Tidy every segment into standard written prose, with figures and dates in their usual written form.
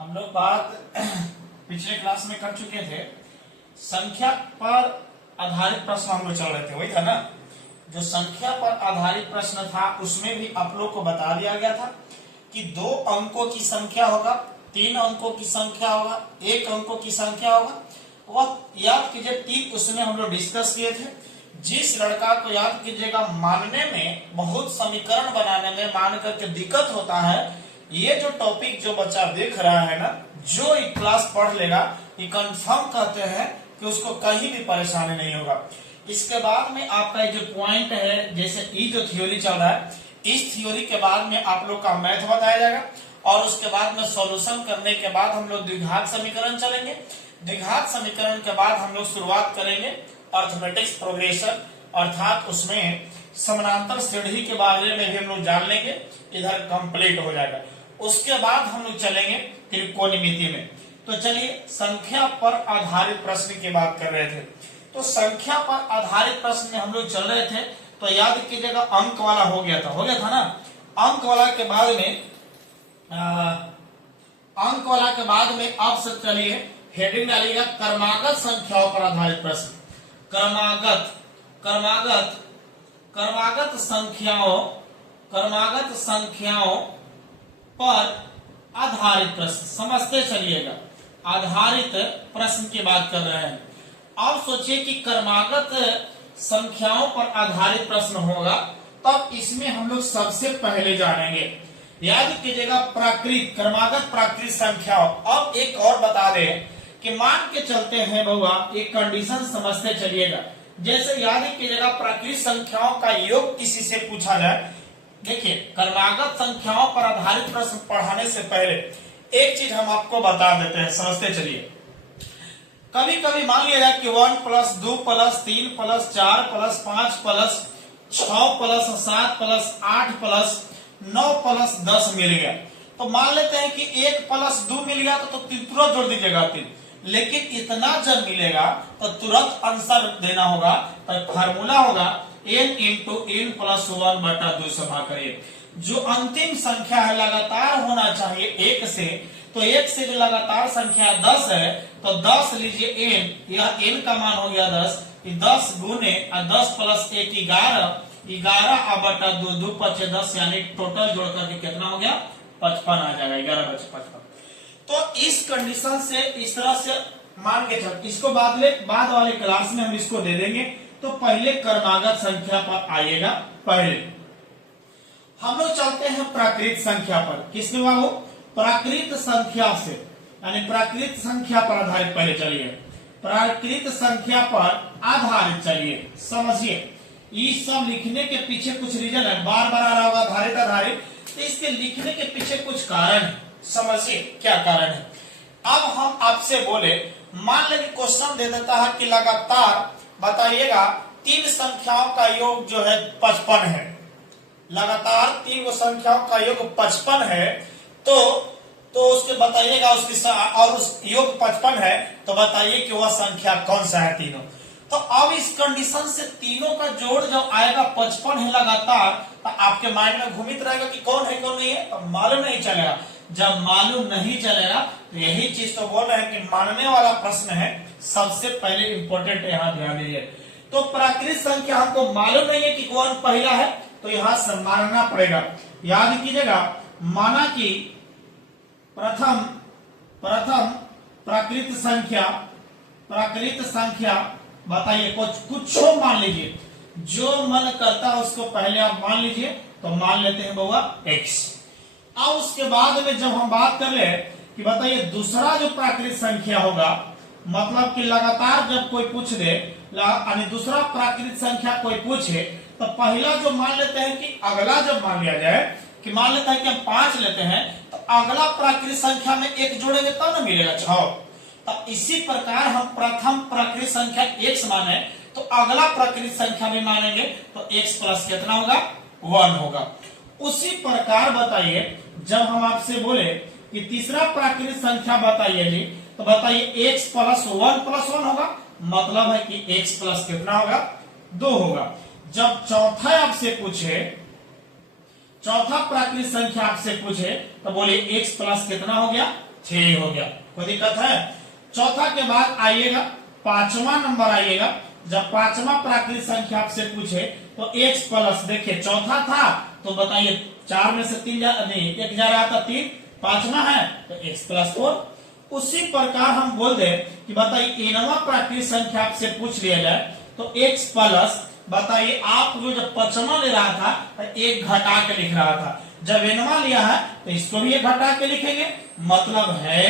हम लोग बात पिछले क्लास में कर चुके थे। संख्या पर आधारित प्रश्न हम लोग चल रहे थे, वही था ना। जो संख्या पर आधारित प्रश्न था उसमें भी आप लोग को बता दिया गया था कि 2 अंकों की संख्या होगा, 3 अंकों की संख्या होगा, 1 अंकों की संख्या होगा। वह याद कीजिए 3 उसमें हम लोग डिस्कस किए थे। जिस लड़का को याद कीजिएगा मानने में, बहुत समीकरण बनाने में मान करके दिक्कत होता है, ये जो टॉपिक जो बच्चा देख रहा है ना, जो ये क्लास पढ़ लेगा, ये कंफर्म कहते हैं कि उसको कहीं भी परेशानी नहीं होगा। इसके बाद में आपका जो पॉइंट है, जैसे ये जो थ्योरी चल रहा है, इस थ्योरी के बाद में आप लोग का मैथ बताया जाएगा और उसके बाद में सॉल्यूशन करने के बाद हम लोग द्विघात समीकरण चलेंगे। द्विघात समीकरण के बाद हम लोग शुरुआत करेंगे अर्थमेटिक्स प्रोग्रेशन, अर्थात उसमें समानांतर श्रेणी के बारे में भी हम लोग जान लेंगे, इधर कंप्लीट हो जाएगा। उसके बाद हम लोग चलेंगे त्रिकोणमिति में। तो चलिए संख्या पर आधारित प्रश्न की बात कर रहे थे। तो संख्या पर आधारित प्रश्न में हम लोग चल रहे थे, तो याद कीजिएगा अंक वाला हो गया था ना। अंक वाला के बाद में अब से चलिए हेडिंग डालिएगा क्रमागत संख्याओं पर आधारित प्रश्न। क्रमागत संख्याओं पर आधारित प्रश्न समझते चलिएगा। आधारित प्रश्न की बात कर रहे हैं। अब सोचिए कि क्रमागत संख्याओं पर आधारित प्रश्न होगा, तब इसमें हम लोग सबसे पहले जानेंगे, याद कीजिएगा क्रमागत प्राकृत संख्याओं। अब एक और बता दें कि मान के चलते हैं बउआ, एक कंडीशन समझते चलिएगा। जैसे याद कीजिएगा प्राकृत संख्याओं का योग किसी से पूछा जाए। देखिए क्रमागत संख्याओं पर आधारित प्रश्न पढ़ाने से पहले एक चीज हम आपको बता देते हैं, समझते चलिए। कभी कभी मान लिया जाए कि 1 + 2 + 3 + 4 + 5 + 6 + 7 + 8 + 9 + 10 मिल गया। तो मान लेते हैं कि 1 + 2 मिल गया तो तुरंत जोड़ दीजिएगा 3। लेकिन इतना जब मिलेगा तो तुरंत आंसर देना होगा। तो फार्मूला होगा n × n + 1/2 से भाग करिए। जो अंतिम संख्या है लगातार होना चाहिए 1 से, तो 1 से जो लगातार संख्या 10 है, तो 10 लीजिए n, यह n का मान हो गया 10। 10 गुने 10 + 1 11, 11/2, 2 × 5 10, यानी टोटल जोड़ करके कितना हो गया 55 आ जाएगा, 11 × 55। तो इस कंडीशन से इस तरह से मान के चल, इसको बाद वाले क्लास में हम इसको दे देंगे। तो पहले क्रमागत संख्या पर आइएगा। पहले हम लोग चलते हैं प्राकृत संख्या पर। किसमें बाबू? प्राकृत संख्या से, यानी प्राकृत संख्या पर आधारित पहले चलिए। प्राकृत संख्या पर आधारित चलिए, समझिए। इस सब लिखने के पीछे कुछ रीजन है, बार बार आ रहा होगा आधारित, तो इसके लिखने के पीछे कुछ कारण है, समझिए क्या कारण है। अब हम आपसे बोले, मान लें क्वेश्चन दे देता है कि लगातार बताइएगा 3 संख्याओं का योग जो है 55 है। लगातार 3 संख्याओं का योग 55 है, तो उसके बताइएगा और उस योग 55 है, तो बताइए कि वह संख्या कौन सा है तीनों। तो अब इस कंडीशन से तीनों का जोड़ जब आएगा 55 है लगातार, तो आपके माइंड में घूमित रहेगा कि कौन है कौन नहीं है, तो मालूम नहीं चलेगा। जब मालूम नहीं चलेगा तो यही चीज तो बोल रहे हैं कि मानने वाला प्रश्न है, सबसे पहले इंपॉर्टेंट है, यहाँ ध्यान दीजिए। तो प्राकृत संख्या हमको मालूम नहीं है कि कौन पहला है, तो यहाँ से मानना पड़ेगा। याद कीजिएगा, माना कि प्रथम प्राकृत संख्या बताइए, कुछ मान लीजिए, जो मन करता है उसको पहले आप मान लीजिए। तो मान लेते हैं बउआ x। अब उसके बाद में जब हम बात कर ले कि बताइए दूसरा जो प्राकृत संख्या होगा, मतलब कि लगातार जब कोई पूछ दे, यानी दूसरा प्राकृत संख्या कोई पूछे, तो पहला जो मान लेते हैं कि अगला जब मान लिया जाए कि मान लेते हैं कि हम 5 लेते हैं, तो अगला प्राकृत संख्या में 1 जोड़ेंगे तब ना मिलेगा 6। तो इसी प्रकार हम प्रथम प्राकृत संख्या x माने, तो अगला प्राकृत संख्या भी मानेंगे, तो x + कितना होगा 1 होगा। उसी प्रकार बताइए जब हम आपसे बोले कि तीसरा प्राकृत संख्या बताइए जी, तो बताइए x + 1 + 1 होगा, मतलब है कि x + कितना होगा 2 होगा। जब चौथा आपसे पूछे, चौथा प्राकृत संख्या आपसे पूछे, तो बोले x + कितना हो गया 6 हो गया। कोई दिक्कत है? चौथा के बाद आइएगा पांचवा नंबर आइएगा। जब पांचवा प्राकृतिक संख्या आपसे पूछे तो x प्लस, देखिए चौथा था तो बताइए 4 में से 3 नहीं 1 जा रहा था 3, पांचवा है तो x प्लस 4। उसी प्रकार हम बोल दे कि बताइए nवा प्राकृतिक संख्या आपसे पूछ लिया जाए तो x प्लस, बताइए आप जो जब पांचवा ले रहा था तो एक घटा के लिख रहा था, जब nवा लिया है तो इसको भी एक घटा के लिखेंगे। मतलब है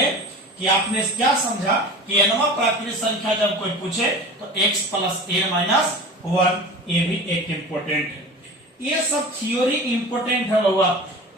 कि आपने क्या समझा कि nवा प्राकृतिक संख्या जब कोई पूछे तो x प्लस n माइनस 1, ये भी एक इंपोर्टेंट है। ये सब थ्योरी इंपोर्टेंट है बाबा,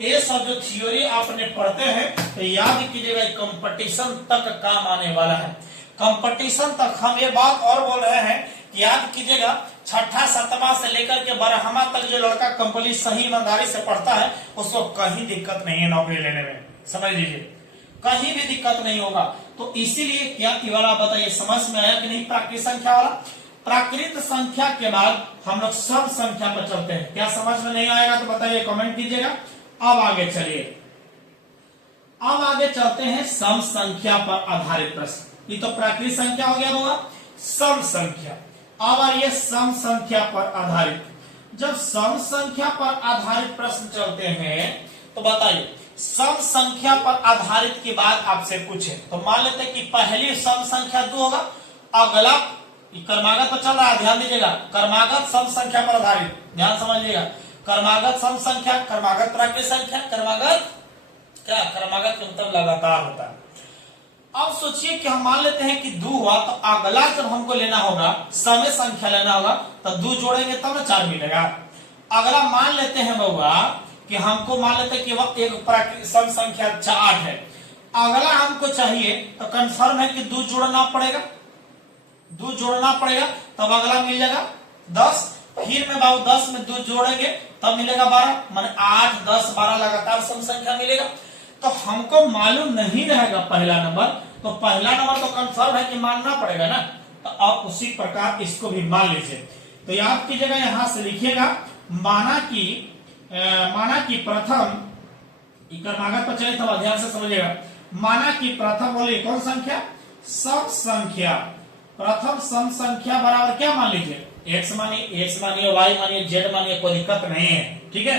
ये सब जो थ्योरी आपने पढ़ते हैं तो याद कीजिएगा कंपटीशन तक काम आने वाला है। कंपटीशन तक हम ये बात और बोल रहे हैं कि याद कीजिएगा छठा सतवा से लेकर के 12वां तक जो लड़का कंप्लीट सही ईमानदारी से पढ़ता है उसको कहीं दिक्कत नहीं है नौकरी लेने में, समझ लीजिए कहीं भी दिक्कत नहीं होगा। तो इसीलिए क्या ये वाला बताइए समझ में आया कि नहीं? प्राकृतिक संख्या वाला, प्राकृत संख्या के बाद हम लोग सम संख्या पर चलते हैं। क्या समझ में नहीं आएगा तो बताइए, कमेंट कीजिएगा। अब आगे चलिए, अब आगे चलते हैं सम संख्या पर आधारित प्रश्न। ये तो प्राकृतिक संख्या हो गया होगा, सम संख्या। अब आइए सम संख्या पर आधारित, जब सम संख्या पर आधारित प्रश्न चलते हैं तो बताइए सम संख्या पर आधारित की बात आपसे पूछे तो मान लेते हैं कि पहली सम संख्या 2 होगा, अगला क्रमागत पर चल रहा है, ध्यान दीजिएगा क्रमागत सम संख्या पर आधारित, ध्यान समझिएगा क्रमागत सम संख्या, क्रमागत प्राकृतिक संख्या, क्रमागत क्या, क्रमागत का मतलब लगातार होता है। अब सोचिए कि हम मान लेते हैं कि 2 हुआ तो अगला जब हमको लेना होगा समय संख्या लेना होगा तो 2 जोड़ेंगे तब ना 4 मिलेगा। अगला मान लेते हैं बाबा कि हमको मान लेते हैं कि वह एक प्राकृतिक सम संख्या 8 है, अगला हमको चाहिए तो कंफर्म है कि 2 जोड़ना पड़ेगा, 2 जोड़ना पड़ेगा तब अगला मिल जाएगा 10। फिर में बाबू 10 में 2 जोड़ेंगे तब मिलेगा 12, माने 8 10 12 लगातार सम संख्या मिलेगा। तो हमको मालूम नहीं रहेगा पहला नंबर, तो पहला नंबर तो कंफर्म है कि मानना पड़ेगा ना, तो अब उसी प्रकार इसको भी मान लीजिए। तो याद कीजिएगा यहां से लिखिएगा माना कि प्रथम क्रमागत पर चले थोड़ा ध्यान से समझिएगा। माना कि प्रथम बोले कौन संख्या, सम संख्या, प्रथम सम संख्या बराबर क्या मान लीजिए x मानिए, x मानिए, y मानिए, z मानिए, कोई दिक्कत नहीं है, ठीक है।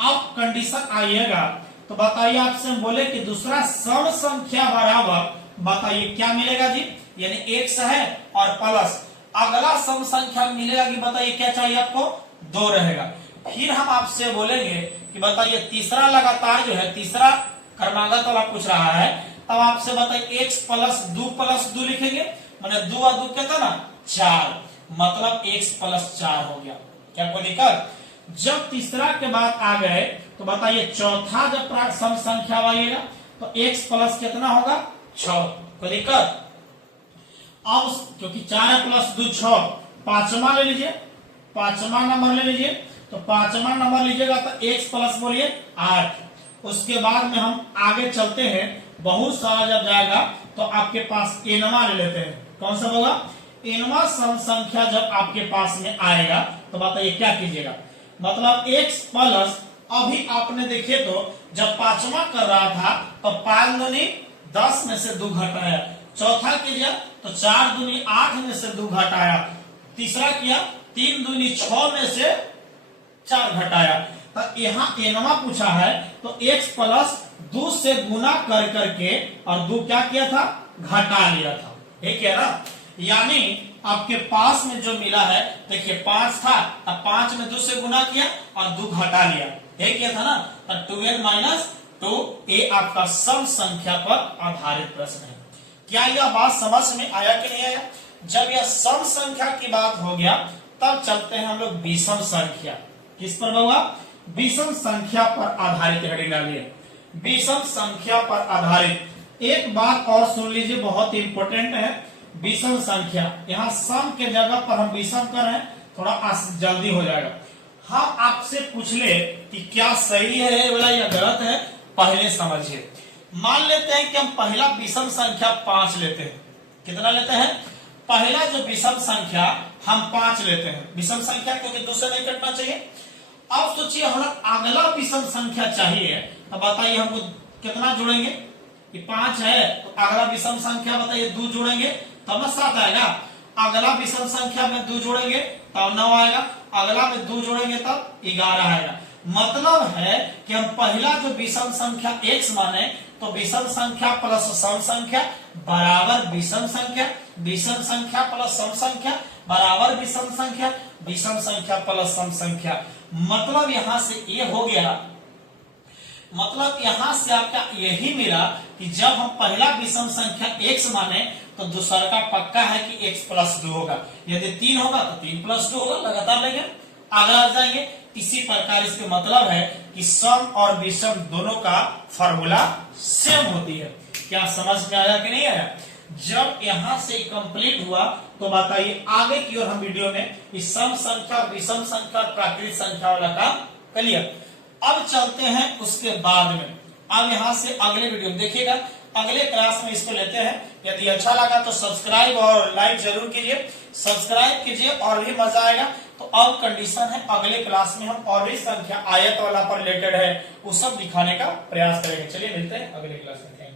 अब कंडीशन आइएगा तो बताइए आपसे बोले कि दूसरा सम संख्या बराबर, बताइए क्या मिलेगा जी, यानी x है और प्लस अगला सम संख्या मिलेगा कि बताइए क्या चाहिए आपको, 2 रहेगा। फिर हम आपसे बोलेंगे कि बताइए तीसरा लगातार जो है, तीसरा क्रमागत वाला पूछ रहा है, तब आपसे बताइए x प्लस 2 लिखेंगे, माने 2 और 2 कितना ना 4, मतलब x प्लस 4 हो गया। क्या कोई दिक्कत? जब तीसरा के बाद आ गए तो बताइए चौथा जब सम संख्या आएगा तो x प्लस कितना होगा 6, कोई दिक्कत? अब क्योंकि 4 प्लस 2 6, पांचवा ले लीजिए, पांचवा नंबर ले लीजिए, तो पांचवा नंबर लीजिएगा तो x प्लस बोलिए 8। उसके बाद में हम आगे चलते हैं, बहुत सारा जब जाएगा तो आपके पास nवा ले लेते हैं, कौन सा होगा nवा सम संख्या जब आपके पास में आएगा तो बताइए क्या कीजिएगा, मतलब x प्लस, अभी आपने देखिए तो जब पांचवा कर रहा था तो 5 दूनी 10 में से 2 घटाया, चौथा किया तो 4 दूनी 8 में से 2 घटाया, तीसरा किया 3 दूनी 6 में से 4 घटाया। तो यहाँ nवा पूछा है तो x प्लस 2 से गुना कर करके और 2 क्या किया था, घटा लिया था, ठीक है ना। यानी आपके पास में जो मिला है, देखिए 5 था अब 5 में 2 से गुना किया और 2 घटा लिया, ये किया था ना, तो 2n माइनस 2, ये आपका सम संख्या पर आधारित प्रश्न है। क्या यह बात समझ में आया कि नहीं आया? जब यह सम संख्या की बात हो गया तब चलते हैं हम लोग विषम संख्या। किस पर होगा? विषम संख्या पर आधारित हेडिंग डालिए, विषम संख्या पर आधारित। एक बात और सुन लीजिए, बहुत इंपोर्टेंट है, विषम संख्या, यहाँ सम के जगह पर हम विषम कर रहे हैं, थोड़ा जल्दी हो जाएगा। हम आपसे पूछ ले कि क्या सही है वाला या गलत है, पहले समझिए। मान लेते हैं कि हम पहला विषम संख्या 5 लेते हैं, कितना लेते हैं, पहला जो विषम संख्या हम 5 लेते हैं, विषम संख्या क्योंकि 2 से नहीं कटना चाहिए। अब सोचिए हमें अगला विषम संख्या चाहिए, अब बताइए हमको कितना जोड़ेंगे, कि 5 है तो अगला विषम संख्या बताइए 2 जोड़ेंगे तब ना 7 आएगा। अगला विषम संख्या में 2 जोड़ेंगे तब 9 आएगा। अगला में 2 जोड़ेंगे तब 11 आएगा। मतलब है कि हम पहला जो विषम संख्या x माने तो विषम संख्या प्लस सम संख्या बराबर विषम संख्या, विषम संख्या प्लस सम संख्या बराबर विषम संख्या, विषम संख्या प्लस सम संख्या। मतलब यहां से ये हो गया, मतलब यहां से आपका यही मिला कि जब हम पहला विषम संख्या x माने तो दूसरा का पक्का है कि x प्लस 2 होगा। यदि 3 होगा तो 3 प्लस 2 होगा, लगातार लेंगे आगे जाएंगे। इसी प्रकार इसके मतलब है कि सम और विषम दोनों का फॉर्मूला सेम होती है। क्या समझ में आया कि नहीं आया? जब यहां से कंप्लीट हुआ तो बताइए आगे की ओर हम वीडियो में इस सम संख्या, विषम संख्या, प्राकृतिक संख्या वाला काम क्लियर। अब चलते हैं उसके बाद में। अब यहां से अगले वीडियो में देखिएगा, अगले क्लास में इसको लेते हैं। यदि अच्छा लगा तो सब्सक्राइब और लाइक जरूर कीजिए, सब्सक्राइब कीजिए और भी मजा आएगा। तो अब कंडीशन है अगले क्लास में हम और भी संख्या आयत वाला पर रिलेटेड है वो सब दिखाने का प्रयास करेंगे। चलिए मिलते हैं अगले क्लास में।